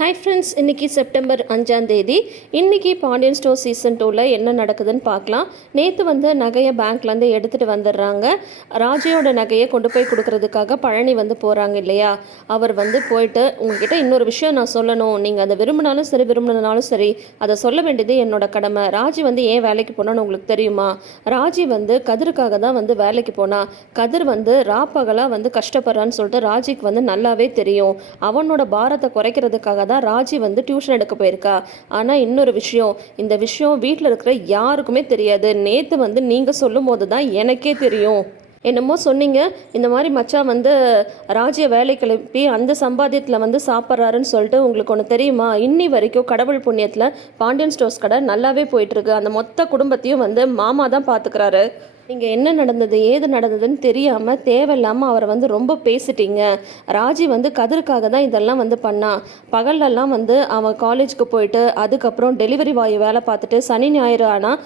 Hi friends, இன்றைக்கி September 5ஆம் தேதி. இன்றைக்கி பாண்டியன் ஸ்டோர் சீசன் 2ல் என்ன நடக்குதுன்னு பார்க்கலாம். நேற்று வந்து நகையை பேங்க்லேருந்து எடுத்துகிட்டு வந்துடுறாங்க. ராஜியோட நகையை கொண்டு போய் கொடுக்கறதுக்காக பழனி வந்து போகிறாங்க இல்லையா. அவர் வந்து போயிட்டு, உங்ககிட்ட இன்னொரு விஷயம் நான் சொல்லணும், நீங்கள் அதை விரும்பினாலும் சரி விரும்பினாலும் சரி அதை சொல்ல வேண்டியது என்னோட கடமை. ராஜி வந்து ஏன் வேலைக்கு போனான்னு உங்களுக்கு தெரியுமா? ராஜி வந்து கதிருக்காக தான் வந்து வேலைக்கு போனா. கதிர் வந்து ராப்பகலாக வந்து கஷ்டப்படுறான்னு சொல்லிட்டு ராஜிக்கு வந்து நல்லாவே தெரியும். அவனோட பாரத்தை குறைக்கிறதுக்காக தான் ராஜி வந்து டியூஷன் எடுக்க போயிருக்கா. ஆனால் இன்னொரு விஷயம், இந்த விஷயம் வீட்டில் இருக்கிற யாருக்குமே தெரியாது. நேற்று வந்து நீங்கள் சொல்லும் போது தான் எனக்கே தெரியும். என்னமோ சொன்னீங்க, இந்த மாதிரி மச்சான் வந்து ராஜ்ய வேலை கிளப்பி அந்த சம்பாத்தியத்தில் வந்து சாப்பிட்றாருன்னு சொல்லிட்டு. உங்களுக்கு ஒன்று தெரியுமா? இன்னி வரைக்கும் கடவுள் புண்ணியத்தில் பாண்டியன் ஸ்டோர்ஸ் கடை நல்லாவே போயிட்டுருக்கு. அந்த மொத்த குடும்பத்தையும் வந்து மாமா தான் பார்த்துக்கிறாரு. நீங்கள் என்ன நடந்தது ஏது நடந்ததுன்னு தெரியாமல் தேவையில்லாமல் அவரை வந்து ரொம்ப பேசிட்டீங்க. ராஜி வந்து கதிர்க்காக தான் இதெல்லாம் வந்து பண்ணான். பகல்லெல்லாம் வந்து அவன் காலேஜுக்கு போயிட்டு அதுக்கப்புறம் டெலிவரி பாய் வேலை பார்த்துட்டு சனி ஞாயிறு ஆனால்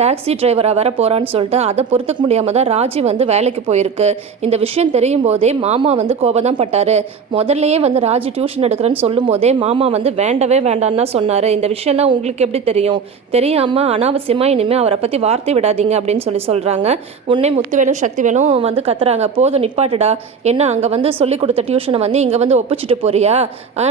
டாக்ஸி டிரைவராக வர போகிறான்னு சொல்லிட்டு அதை பொறுத்துக்க முடியாமல் தான் ராஜி வந்து வேலைக்கு போயிருக்கு. இந்த விஷயம் தெரியும் போதே மாமா வந்து கோபம் தான் பட்டார். முதல்லையே வந்து ராஜி டியூஷன் எடுக்கிறேன்னு சொல்லும் போதே மாமா வந்து வேண்டவே வேண்டான்னு தான் சொன்னார். இந்த விஷயம்லாம் உங்களுக்கு எப்படி தெரியும்? தெரியாமல் அனாவசியமாக இனிமேல் அவரை பற்றி வார்த்தை விடாதீங்க அப்படின்னு சொல்கிறாங்க. உன்னை முத்துவேலும் சக்திவேலும் வந்து கத்துறாங்க, போதும் நிப்பாட்டுடா. என்ன அங்கே வந்து சொல்லி கொடுத்த டியூஷனை வந்து இங்கே வந்து ஒப்பிச்சுட்டு போறியா?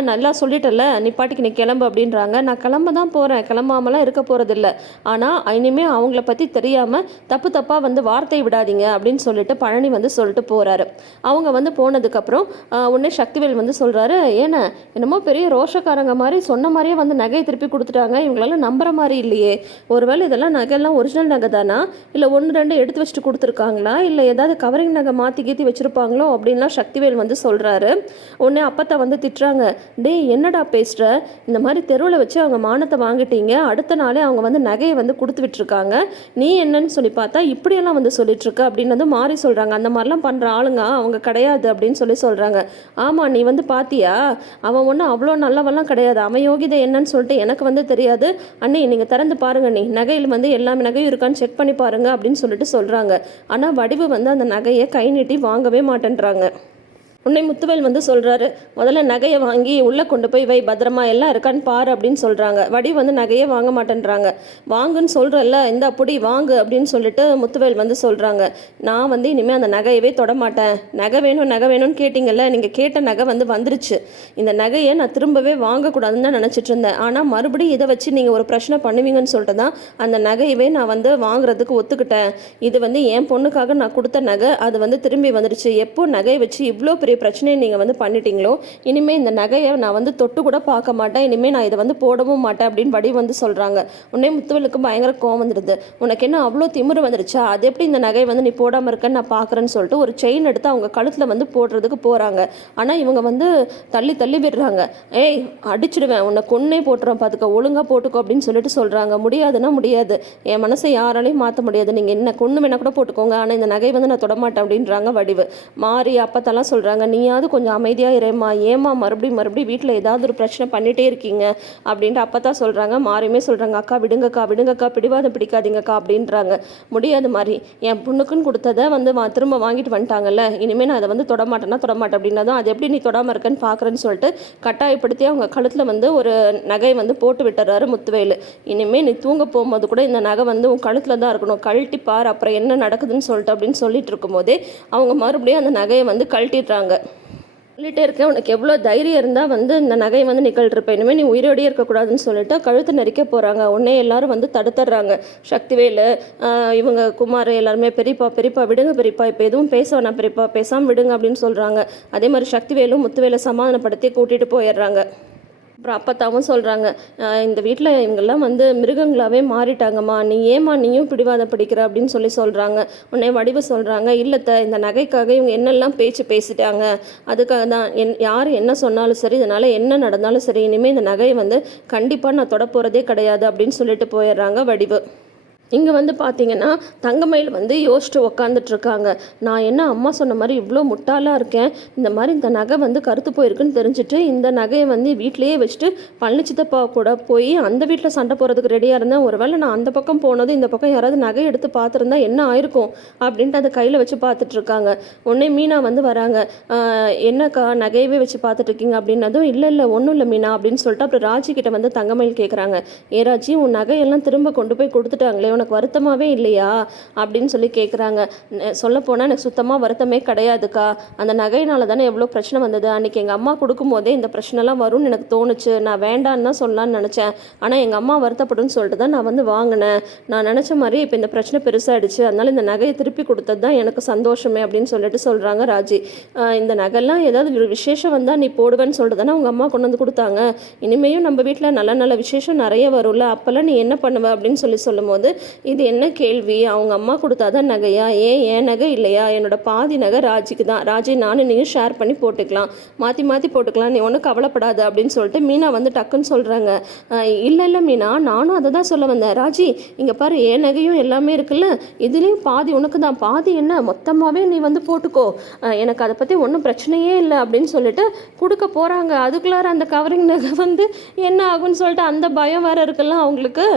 நல்லா சொல்லிட்டல, நிப்பாட்டிக்கு நீ கிளம்பு அப்படின்றாங்க. நான் கிளம்ப தான் போகிறேன், கிளம்பாமலாம் இருக்க போகிறதில்ல. ஆனால் இனிமேல் அவங்கள பற்றி தெரியாமல் தப்பாக வந்து வார்த்தை விடாதீங்க அப்படின்னு சொல்லிட்டு பழனி வந்து சொல்லிட்டு போகிறாரு. அவங்க வந்து போனதுக்கப்புறம் உடனே சக்திவேல் வந்து சொல்கிறாரு, ஏன்னா என்னமோ பெரிய ரோஷக்காரங்க மாதிரி சொன்ன மாதிரியே வந்து நகையை திருப்பி கொடுத்துட்டாங்க. இவங்களால நம்புற மாதிரி இல்லையே. ஒருவேளை இதெல்லாம் நகையெல்லாம் ஒரிஜினல் நகை தானா, இல்லை ஒன்று ரெண்டு எடுத்து வச்சுட்டு கொடுத்துருக்காங்களா, இல்லை ஏதாவது கவரிங் நகை மாற்றி கீத்தி வச்சுருப்பாங்களோ அப்படின்லாம் சக்திவேல் வந்து சொல்கிறாரு. உடனே அப்பத்தா வந்து திட்டுறாங்க, டே என்னடா பேசுகிற, இந்த மாதிரி தெருவில் வச்சு அவங்க மானத்தை வாங்கிட்டீங்க, அடுத்த நாளே அவங்க வந்து நகையை வந்து கொடுத்து விட்டுருக்காங்க, நீ என்னன்னு சொல்லி பார்த்தா இப்படியெல்லாம் வந்து சொல்லிட்டுருக்க அப்படின்னு மாறி சொல்கிறாங்க. அந்த மாதிரிலாம் பண்ணுற ஆளுங்க அவங்க கிடையாது அப்படின்னு சொல்கிறாங்க. ஆமாம், நீ வந்து பார்த்தியா, அவன் ஒன்றும் அவ்வளோ நல்லவெல்லாம் கிடையாது, அவன் யோகிதை என்னன்னு சொல்லிட்டு எனக்கு வந்து தெரியாது. அண்ணே நீங்கள் திறந்து பாருங்க, நீ நகையில் வந்து எல்லாமே நகையும் இருக்கான்னு செக் பண்ணி பாருங்க அப்படின்னு சொல்லிட்டு சொல்கிறாங்க. ஆனால் வடிவு வந்து அந்த நகையை கை நீட்டி வாங்கவே மாட்டேன்றாங்க. உன்னை முத்துவேல் வந்து சொல்கிறாரு, முதல்ல நகையை வாங்கி உள்ளே கொண்டு போய் வை, பத்திரமா எல்லாம் இருக்கான்னு பாரு அப்படின்னு சொல்கிறாங்க. வடி வந்து நகையே வாங்க மாட்டேன்றாங்க. வாங்குன்னு சொல்கிறல்ல, இந்த அப்படி வாங்கு அப்படின்னு சொல்லிட்டு முத்துவேல் வந்து சொல்கிறாங்க. நான் வந்து இனிமேல் அந்த நகையவே தொடமாட்டேன். நகை வேணும்னு கேட்டிங்கல்ல, நீங்கள் கேட்ட நகை வந்து வந்துருச்சு. இந்த நகையை நான் திரும்பவே வாங்கக்கூடாதுன்னு தான் நினச்சிட்டு இருந்தேன். ஆனால் மறுபடியும் இதை வச்சு நீங்கள் ஒரு பிரச்சனை பண்ணுவீங்கன்னு சொல்லிட்டு தான் அந்த நகையவே நான் வந்து வாங்குறதுக்கு ஒத்துக்கிட்டேன். இது வந்து என் பொண்ணுக்காக நான் கொடுத்த நகை, அது வந்து திரும்பி வந்துடுச்சு. எப்போ நகையை வச்சு இவ்வளோ பெரிய பிரச்சனையை நீங்கள் வந்து பண்ணிட்டீங்களோ, இனிமேல் இந்த நகையை நான் வந்து தொட்டு கூட பார்க்க மாட்டேன், இனிமேல் நான் இதை வந்து போடவும் மாட்டேன் அப்படின்னு வடி வந்து சொல்கிறாங்க. உடனே முத்துவேலுக்கு பயங்கர கோவம் வந்துடுது. உனக்கு என்ன அவ்வளோ திமிரு வந்துடுச்சா, அது எப்படி இந்த நகையை வந்து நீ போடாமல் இருக்கன்னு நான் பார்க்குறேன்னு சொல்லிட்டு ஒரு செயின் எடுத்து அவங்க கழுத்தில் வந்து போடுறதுக்கு போகிறாங்க. ஆனால் இவங்க வந்து தள்ளி விடுறாங்க. ஏய் அடிச்சிடுவேன், உன்னை கொன்னே போட்டுறோம் பார்த்துக்க, ஒழுங்காக போட்டுக்கோ அப்படின்னு சொல்லிட்டு சொல்கிறாங்க. முடியாதுன்னா முடியாது, என் மனசை யாராலையும் மாற்ற முடியாது, நீங்கள் என்ன கொன்று வேணா கூட போட்டுக்கோங்க, ஆனால் இந்த நகை வந்து நான் தொடமாட்டேன் அப்படின்றாங்க. வடிவு மாறி அப்பத்தெல்லாம் சொல்கிறாங்க, நீயாவது கொஞ்சம் அமைதியாக இருமா, ஏமா மறுபடியும் வீட்டில் ஏதாவது ஒரு பிரச்சனை பண்ணிகிட்டே இருக்கீங்க அப்படின்ட்டு அப்பதான் சொல்கிறாங்க. மாறியுமே சொல்கிறாங்க, அக்கா விடுங்கக்கா பிடிவாதம் பிடிக்காதீங்கக்கா அப்படின்றாங்க. முடியாது மாதிரி, என் பொண்ணுக்குன்னு கொடுத்ததை வந்து திரும்ப வாங்கிட்டு வந்துட்டாங்கல்ல, இனிமேல் நான் அதை வந்து தொடமாட்டேன் அப்படின்னா அது எப்படி நீ தொடாமல் இருக்கன்னு பார்க்குறேன்னு சொல்லிட்டு கட்டாயப்படுத்தி அவங்க கழுத்தில் வந்து ஒரு நகை வந்து போட்டு விட்டுறாரு முத்துவேலு. இனிமேல் நீ தூங்க போகும்போது கூட இந்த நகை வந்து உன் கழுத்தில் தான் இருக்கணும், கழட்டி பார் அப்புறம் என்ன நடக்குதுன்னு சொல்லிட்டு அப்படின்னு சொல்லிட்டு இருக்கும்போதே அவங்க மறுபடியும் அந்த நகையை வந்து கழட்டிடுறாங்க. சொல்லிட்டே இருக்கேன், உனக்கு எவ்வளோ தைரியம் இருந்தால் வந்து இந்த நகையை வந்து நிகழ்கிருப்பேன், இனிமேல் நீ உயிரோடையே இருக்கக்கூடாதுன்னு சொல்லிட்டு கழுத்து நெரிக்க போகிறாங்க. உடனே எல்லாரும் வந்து தடுத்துடுறாங்க. சக்திவேலு, இவங்க குமார் எல்லாருமே, பெரியப்பா விடுங்க பெரியப்பா, இப்போ எதுவும் பேச வேணாம் பெரியப்பா, பேசாமல் விடுங்க அப்படின்னு சொல்கிறாங்க. அதே மாதிரி சக்திவேலும் முத்துவேலை சமாதானப்படுத்தி கூட்டிகிட்டு போயிடுறாங்க. அப்புறம் அப்பத்தாவும் சொல்கிறாங்க, இந்த வீட்டில் இவங்கெல்லாம் வந்து மிருகங்களாகவே மாறிட்டாங்கம்மா, நீ ஏமா நீயும் பிடிவாதம் பிடிக்கிற அப்படின்னு சொல்கிறாங்க. உடனே வடிவு சொல்கிறாங்க, இல்லைத்த, இந்த நகைக்காக இவங்க என்னெல்லாம் பேச்சு பேசிட்டாங்க, அதுக்காக தான் யார் என்ன சொன்னாலும் சரி, இதனால் என்ன நடந்தாலும் சரி, இனிமேல் இந்த நகையை வந்து கண்டிப்பாக நான் தொட போகிறதே கிடையாது அப்படின்னு சொல்லிட்டு போயிடுறாங்க வடிவு. இங்கே வந்து பார்த்தீங்கன்னா தங்கமயில் வந்து யோசிச்சு உக்காந்துட்ருக்காங்க. நான் என்ன அம்மா சொன்ன மாதிரி இவ்வளோ முட்டாளாக இருக்கேன். இந்த மாதிரி இந்த நகை வந்து கருத்து போயிருக்குன்னு தெரிஞ்சுட்டு இந்த நகையை வந்து வீட்டிலேயே வச்சுட்டு பழனி சித்தப்பா கூட போய் அந்த வீட்டில் சண்டை போகிறதுக்கு ரெடியாக இருந்தேன். ஒருவேளை நான் அந்த பக்கம் போனது இந்த பக்கம் யாராவது நகை எடுத்து பார்த்துருந்தா என்ன ஆயிருக்கும் அப்படின்ட்டு அதை கையில் வச்சு பார்த்துட்ருக்காங்க. உடனே மீனா வந்து வராங்க. என்னக்கா நகையவே வச்சு பார்த்துட்ருக்கீங்க அப்படின்னதும், இல்லை இல்லை ஒன்றும் இல்லை மீனா அப்படின்னு சொல்லிட்டு அப்புறம் ராஜி கிட்ட வந்து தங்கமயில் கேட்குறாங்க. ஏ ராஜி, உன் நகையெல்லாம் திரும்ப கொண்டு போய் கொடுத்துட்டாங்களே, உனக்கு வருத்தமாகவே இல்லையா அப்படின்னு சொல்லி கேட்குறாங்க. சொல்லப்போனால் எனக்கு சுத்தமாக வருத்தமே கிடையாதுக்கா. அந்த நகையினால தானே எவ்வளோ பிரச்சனை வந்தது. அன்றைக்கி எங்கள் அம்மா கொடுக்கும்போதே இந்த பிரச்சனைலாம் வரும்னு எனக்கு தோணுச்சு. நான் வேண்டான்னு தான் சொல்லலான்னு நினச்சேன். ஆனால் எங்கள் அம்மா வருத்தப்படுன்னு சொல்லிட்டு தான் நான் வந்து வாங்கினேன். நான் நினச்ச மாதிரி இப்போ இந்த பிரச்சனை பெருசாகிடுச்சு. அதனால் இந்த நகையை திருப்பி கொடுத்தது தான் எனக்கு சந்தோஷமே அப்படின்னு சொல்லிட்டு சொல்கிறாங்க ராஜி. இந்த நகைலாம் ஏதாவது விசேஷம் வந்தால் நீ போடுவேன்னு சொல்லிட்டு தானே உங்கள் அம்மா கொண்டு வந்து கொடுத்தாங்க. இனிமேயும் நம்ம வீட்டில் நல்ல நல்ல விசேஷம் நிறைய வரும்ல, அப்போல்லாம் நீ என்ன பண்ணுவ அப்படின்னு சொல்லும்போது, இது என்ன கேள்வி, அவங்க அம்மா கொடுத்தாதான் நகையா, ஏன் நகை இல்லையா, என்னோட பாதி நகை ராஜிக்கு தான், ராஜி நானும் நீயும் ஷேர் பண்ணி போட்டுக்கலாம், மாற்றி மாற்றி போட்டுக்கலாம், நீ ஒன்றும் கவலைப்படாது அப்படின்னு சொல்லிட்டு மீனா வந்து டக்குன்னு சொல்கிறாங்க. இல்லை இல்லை மீனா, நானும் அதை தான் சொல்ல வந்தேன். ராஜி இங்கே பாரு, ஏன் நகையும் எல்லாமே இருக்குல்ல, இதுலேயும் பாதி உனக்கு தான், பாதி என்ன மொத்தமாகவே நீ வந்து போட்டுக்கோ, எனக்கு அதை பற்றி ஒன்றும் பிரச்சனையே இல்லை அப்படின்னு சொல்லிட்டு கொடுக்க போகிறாங்க. அதுக்குள்ளார அந்த கவரிங் நகை வந்து என்ன ஆகும்னு சொல்லிட்டு அந்த பயம் வேறு இருக்குல்ல அவங்களுக்கு.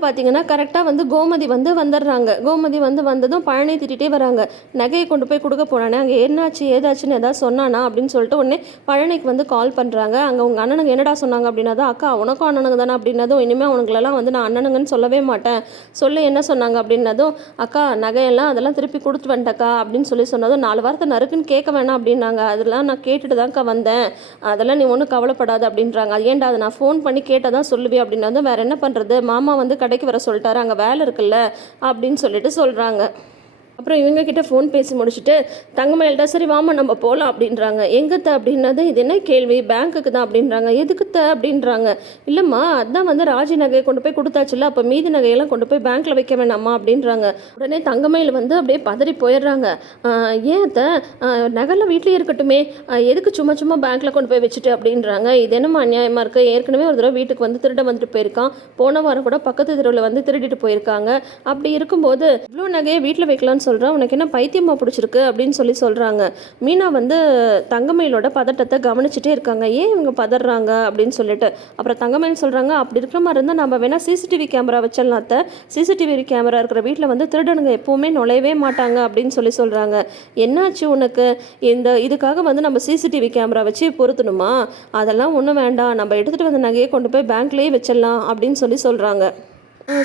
பார்த்தீங்கன்னா கரெக்டாக வந்து கோமதி வந்து வந்துடுறாங்க. கோமதி வந்து வந்ததும் பழனி திட்டிகிட்டே வராங்க. நகையை கொண்டு போய் கொடுக்க போனானே, அங்கே என்னாச்சு ஏதாச்சுன்னு எதாவது சொன்னானா அப்படின்னு சொல்லிட்டு உடனே பழனிக்கு வந்து கால் பண்ணுறாங்க. அங்கே உங்கள் அண்ணனுங்க என்னடா சொன்னாங்க அப்படின்னா, அக்கா உனக்கும் அண்ணனுங்க தானே அப்படின்னதும், இனிமேல் அவனுங்களெல்லாம் வந்து நான் அண்ணனுங்கன்னு சொல்லவே மாட்டேன், சொல்ல என்ன சொன்னாங்க அப்படின்னதும், அக்கா நகையெல்லாம் அதெல்லாம் திருப்பி கொடுத்து வந்துட்டக்கா அப்படின்னு சொன்னதும், 4 வாரத்தை நறுக்குன்னு கேட்க வேணாம் அப்படின்னாங்க. அதெல்லாம் நான் கேட்டுட்டு தான்க்கா வந்தேன், அதெல்லாம் நீ ஒன்றும் கவலைப்படாது அப்படின்றாங்க. அது ஏன்டா அதை நான் ஃபோன் பண்ணி கேட்டால் தான் சொல்லுவேன் அப்படின்னதும், வேறு என்ன பண்ணுறது, மாமா வந்து கடைக்கு வர சொல்லிட்டாரு, அங்கே வேலை இருக்குல்ல அப்படின்னு சொல்லிட்டு சொல்கிறாங்க. அப்புறம் இவங்க கிட்ட ஃபோன் பேசி முடிச்சுட்டு தங்கமயில்கிட்ட சரி வாமா நம்ம போகலாம் அப்படின்றாங்க. எங்கத்த அப்படின்னது, இது என்ன கேள்வி, பேங்க்குக்கு தான் அப்படின்றாங்க. எதுக்குத்த அப்படின்றாங்க. இல்லைம்மா அதான் வந்து ராஜி நகையை கொண்டு போய் கொடுத்தாச்சுல்ல, அப்போ மீதி நகையெல்லாம் கொண்டு போய் பேங்க்கில் வைக்க வேணாமா அப்படின்றாங்க. உடனே தங்கமயில் வந்து அப்படியே பதறி போயிடுறாங்க. ஏன் அத்தை, நகைலாம் வீட்லேயே இருக்கட்டுமே, எதுக்கு சும்மா சும்மா பேங்க்கில் கொண்டு போய் வச்சுட்டு அப்படின்றாங்க. இது என்னம்மா அநியாயமாக இருக்குது, ஏற்கனவே ஒரு தடவை வீட்டுக்கு வந்து திருட வந்துட்டு போயிருக்கான், போன வாரம் கூட பக்கத்து தெருவில் வந்து திருடிட்டு போயிருக்காங்க. அப்படி இருக்கும்போது இவ்வளோ நகையை வீட்டில் வைக்கலான்னு சொல்கிறேன், உனக்கு என்ன பைத்தியமாக பிடிச்சிருக்கு அப்படின்னு சொல்கிறாங்க. மீனா வந்து தங்கமயிலோட பதட்டத்தை கவனிச்சுட்டே இருக்காங்க. ஏன் இவங்க பதறாங்க அப்படின்னு சொல்லிட்டு அப்புறம் தங்கமயில் சொல்கிறாங்க, அப்படி இருக்கிற மாதிரி இருந்தால் நம்ம வேணால் சிசிடிவி கேமரா வச்சிடலாம் அத்தை, சிசிடிவி கேமரா இருக்கிற வீட்டில் வந்து திருடனுங்க எப்போவுமே நுழையவே மாட்டாங்க அப்படின்னு சொல்கிறாங்க. என்னாச்சு உனக்கு, இதுக்காக வந்து நம்ம சிசிடிவி கேமரா வச்சு பொருத்தணுமா, அதெல்லாம் ஒன்றும் வேண்டாம், நம்ம எடுத்துகிட்டு வந்த நகையை கொண்டு போய் பேங்க்லேயே வச்சிடலாம் அப்படின்னு சொல்கிறாங்க.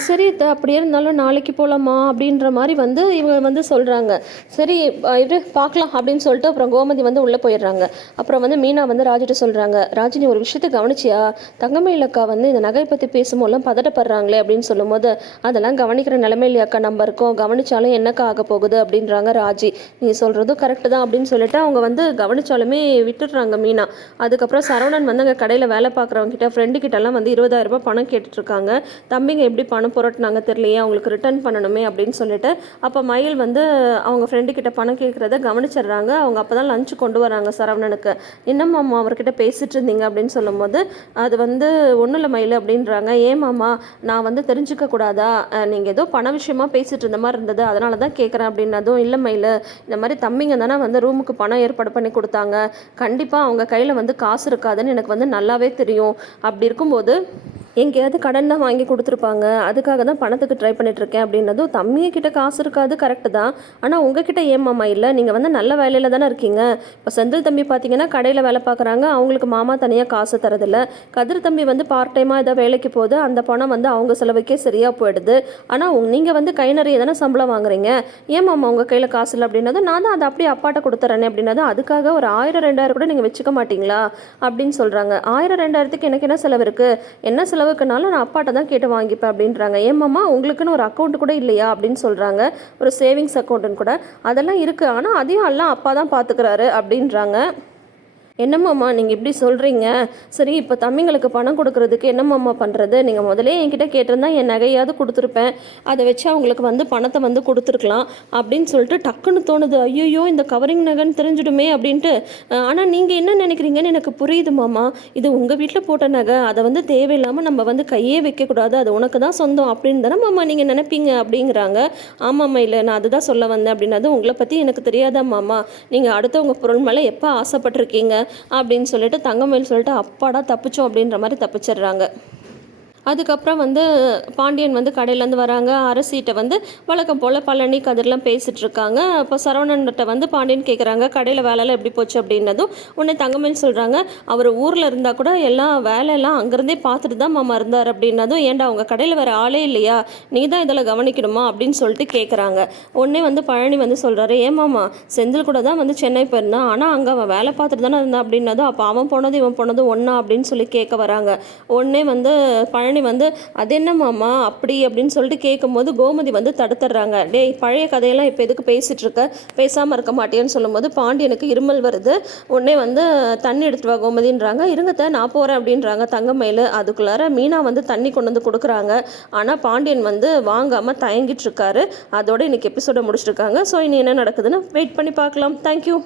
சரி அத்தை, அப்படியே இருந்தாலும் நாளைக்கு போகலாமா அப்படின்ற மாதிரி வந்து இவங்க வந்து சொல்கிறாங்க. சரி இது பார்க்கலாம் அப்படின்னு சொல்லிட்டு அப்புறம் கோமதி வந்து உள்ளே போயிடுறாங்க. அப்புறம் வந்து மீனா வந்து ராஜிட்ட சொல்கிறாங்க, ராஜி நீ ஒரு விஷயத்தை கவனிச்சியா, தங்கமயில் அக்கா வந்து இந்த நகை பற்றி பேசும்போதெல்லாம் பதட்டப்படுறாங்களே அப்படின்னு சொல்லும்போது, அதெல்லாம் கவனிக்கிற நிலைமையிலே அக்கா நம்ம இருக்கோம், கவனிச்சாலும் என்னக்கா ஆக போகுது அப்படின்றாங்க ராஜி. நீ சொல்கிறதும் கரெக்டு தான் அப்படின்னு சொல்லிட்டு அவங்க வந்து கவனிச்சாலுமே விட்டுடுறாங்க மீனா. அதுக்கப்புறம் சரவணன் வந்து அங்கே கடையில் வேலை பார்க்குறவங்க கிட்ட ஃப்ரெண்டு கிட்டலாம் வந்து 20,000 ரூபாய் பணம் கேட்டுட்ருக்காங்க. தம்பிங்க எப்படி பணம் புரட்டினாங்க தெரியலையே, அவங்களுக்கு ரிட்டர்ன் பண்ணணுமே அப்படின்னு சொல்லிட்டு அப்போ மயில் வந்து அவங்க ஃப்ரெண்டு கிட்ட பணம் கேட்குறத கவனிச்சிடுறாங்க. அவங்க அப்போ தான் லஞ்சு கொண்டு வராங்க சரவணனுக்கு. என்னம்மா அவர்கிட்ட பேசிட்டு இருந்தீங்க அப்படின்னு சொல்லும்போது, அது வந்து ஒன்றும் இல்லை மயில் அப்படின்றாங்க. ஏமாம்மா நான் வந்து தெரிஞ்சுக்க கூடாதா, நீங்கள் ஏதோ பண விஷயமா பேசிட்டு இருந்த மாதிரி இருந்தது, அதனால தான் கேட்குறேன் அப்படின்னதும், இல்லை மயில் இந்த மாதிரி தம்பிங்க தானே வந்து ரூமுக்கு பணம் ஏற்பாடு பண்ணி கொடுத்தாங்க, கண்டிப்பாக அவங்க கையில் வந்து காசு இருக்காதுன்னு எனக்கு வந்து நல்லாவே தெரியும், அப்படி இருக்கும்போது எங்கேயாவது கடன் தான் வாங்கி கொடுத்துருப்பாங்க, அதுக்காக தான் பணத்துக்கு ட்ரை பண்ணிட்டுருக்கேன் அப்படின்னதும், தம்பியை கிட்ட காசு இருக்காது கரெக்டு தான், ஆனால் உங்ககிட்ட ஏமாமா இல்லை, நீங்கள் வந்து நல்ல வேலையில் தானே இருக்கீங்க. இப்போ செந்தில் தம்பி பார்த்தீங்கன்னா கடையில் வேலை பார்க்குறாங்க, அவங்களுக்கு மாமா தனியாக காசு தரதில்லை. கதிர் தம்பி வந்து பார்ட் டைமாக ஏதாவது வேலைக்கு போகுது, அந்த பணம் வந்து அவங்க செலவுக்கே சரியாக போயிடுது. ஆனால் நீங்கள் வந்து கை நிறைய தானே சம்பளம் வாங்குறீங்க, ஏமாமா உங்கள் கையில் காசு இல்லை அப்படின்னதும், நான் தான் அதை அப்படியே அப்பாட்ட கொடுத்துறேனே அப்படின்னதும், அதுக்காக ஒரு 1000-2000 கூட நீங்கள் வச்சுக்க மாட்டிங்களா அப்படின்னு சொல்கிறாங்க. 1000-2000க்கு எனக்கு என்ன செலவு இருக்குது, என்ன செலவு செலவுக்குனாலும் நான் அப்பாட்ட தான் கேட்டு வாங்கிப்பேன் அப்படின்றாங்க. ஏமாம்மா உங்களுக்குன்னு ஒரு அக்கௌண்ட் கூட இல்லையா அப்படின்னு சொல்கிறாங்க. ஒரு சேவிங்ஸ் அக்கௌண்ட்டுன்னு கூட அதெல்லாம் இருக்குது, ஆனால் அதையும் எல்லாம் அப்பா தான் பார்த்துக்கிறாரு அப்படின்றாங்க. என்னம்மாம்மா நீங்கள் இப்படி சொல்கிறீங்க? சரி, இப்போ தம்பிங்களுக்கு பணம் கொடுக்கறதுக்கு என்னம்மாம்மா பண்ணுறது? நீங்கள் முதலே என்கிட்ட கேட்டிருந்தா என் நகையாவது கொடுத்துருப்பேன். அதை வச்சு அவங்களுக்கு வந்து பணத்தை வந்து கொடுத்துருக்கலாம் அப்படின்னு சொல்லிட்டு டக்குன்னு தோணுது. ஐயோ, இந்த கவரிங் நகைன்னு தெரிஞ்சிடுமே அப்படின்ட்டு. ஆனால் நீங்கள் என்ன நினைக்கிறீங்கன்னு எனக்கு புரியுது மாமா. இது உங்கள் வீட்டில் போட்ட நகை, அதை வந்து தேவையில்லாமல் நம்ம வந்து கையே வைக்கக்கூடாது, அது உனக்கு தான் சொந்தம் அப்படின்னு தானே மாமா நீங்கள் நினைப்பீங்க அப்படிங்கிறாங்க. ஆமாம்மா, இல்லை நான் அதுதான் சொல்ல வந்தேன் அப்படின்னது. உங்களை பற்றி எனக்கு தெரியாதா மாமா? நீங்கள் அடுத்தவங்க பொருள் மேலே எப்போ ஆசைப்பட்டிருக்கீங்க அப்படின்னு சொல்லிட்டு தங்கமயில் சொல்லிட்டு அப்பாடா தப்பிச்சோம் அப்படின்ற மாதிரி தப்பிச்சிடுறாங்க. அதுக்கப்புறம் வந்து பாண்டியன் வந்து கடையிலேருந்து வராங்க. அரசிகிட்ட வந்து வழக்கம் போல் பழனி கதிரெலாம் பேசிகிட்டு இருக்காங்க. அப்போ சரவணன்கிட்ட வந்து பாண்டியன் கேட்குறாங்க, கடையில் வேலைலாம் எப்படி போச்சு அப்படின்னதும் உடனே தங்கமயில் சொல்கிறாங்க, அவர் ஊரில் இருந்தால் கூட எல்லாம் வேலையெல்லாம் அங்கேருந்தே பார்த்துட்டு தான் மாமா இருந்தார் அப்படின்னதும், ஏன்டா அவங்க கடையில் வேறு ஆளே இல்லையா, நீ தான் இதில் கவனிக்கணுமா அப்படின்னு சொல்லிட்டு கேட்குறாங்க. உடனே வந்து பழனி வந்து சொல்கிறாரு, ஏமாமா செந்தில் கூட தான் வந்து சென்னை போயிருந்தான், ஆனால் அங்கே அவன் வேலை பார்த்துட்டு தானே இருந்தான் அப்படின்னதும், அப்போ அவன் போனது இவன் போனது ஒன்றா அப்படின்னு சொல்லி கேட்க வராங்க. உடனே வந்து பழனி வந்து அது என்ன மாமா அப்படி அப்படின்னு சொல்லிட்டு கேட்கும்போது கோமதி வந்து தடுத்துடுறாங்க. டேய், பழைய கதையெல்லாம் இப்போ எதுக்கு பேசிகிட்டு இருக்க, பேசாமல் இருக்க மாட்டேன்னு சொல்லும்போது பாண்டியனுக்கு இருமல் வருது. உடனே வந்து தண்ணி எடுத்துட்டு வா கோமதின்றாங்க. இருங்கத்த நான் போகிறேன் அப்படின்றாங்க தங்கமயில். அதுக்குள்ளார மீனா வந்து தண்ணி கொண்டு வந்து கொடுக்குறாங்க. ஆனால் பாண்டியன் வந்து வாங்காமல் தயங்கிட்டு இருக்காரு. அதோட இன்னைக்கு எபிசோட முடிச்சிருக்காங்க. ஸோ இனி என்ன நடக்குதுன்னு வெயிட் பண்ணி பார்க்கலாம். தேங்க்யூ.